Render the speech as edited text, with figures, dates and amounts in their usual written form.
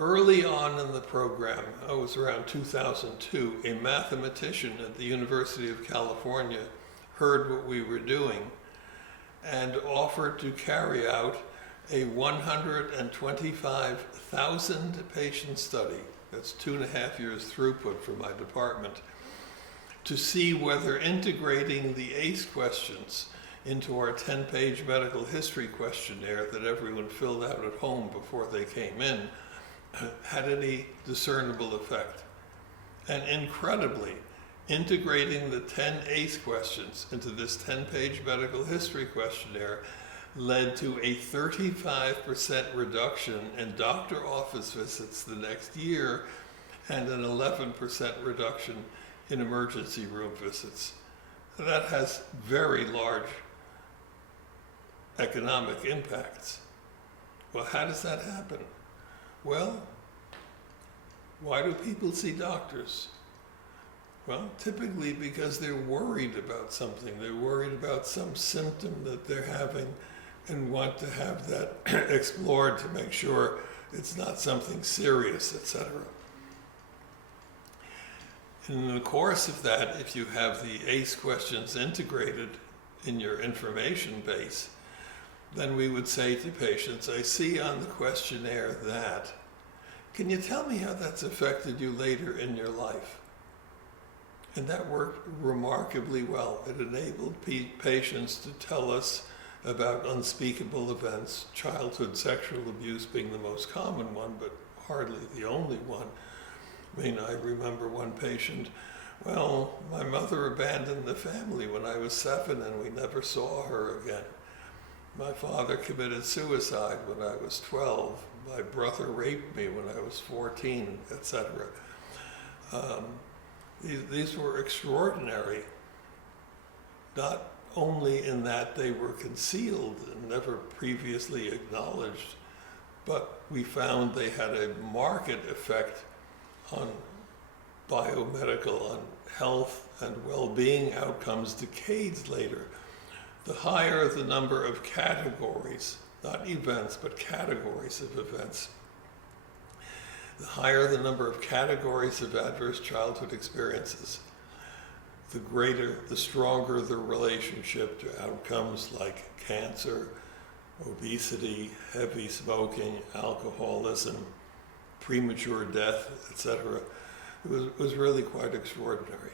Early on in the program, it was around 2002, a mathematician at the University of California heard what we were doing and offered to carry out a 125,000 patient study, that's 2.5 years throughput for my department, to see whether integrating the ACE questions into our 10-page medical history questionnaire that everyone filled out at home before they came in had any discernible effect. And incredibly, integrating the 10 ACE questions into this 10-page medical history questionnaire led to a 35% reduction in doctor office visits the next year and an 11% reduction in emergency room visits. That has very large economic impacts. Well, how does that happen? Well, why do people see doctors? Well, typically because they're worried about something. They're worried about some symptom that they're having and want to have that explored to make sure it's not something serious, etc. In the course of that, if you have the ACE questions integrated in your information base, then we would say to patients, I see on the questionnaire that, can you tell me how that's affected you later in your life? And that worked remarkably well. It enabled patients to tell us about unspeakable events, childhood sexual abuse being the most common one, but hardly the only one. I mean, I remember one patient, well, my mother abandoned the family when I was 7 and we never saw her again. My father committed suicide when I was 12. My brother raped me when I was 14, etc. These were extraordinary, not only in that they were concealed and never previously acknowledged, but we found they had a marked effect on biomedical, on health and well-being outcomes decades later. The higher the number of categories, not events, but categories of events, the higher the number of categories of adverse childhood experiences, the stronger the relationship to outcomes like cancer, obesity, heavy smoking, alcoholism, premature death, etc. It was really quite extraordinary.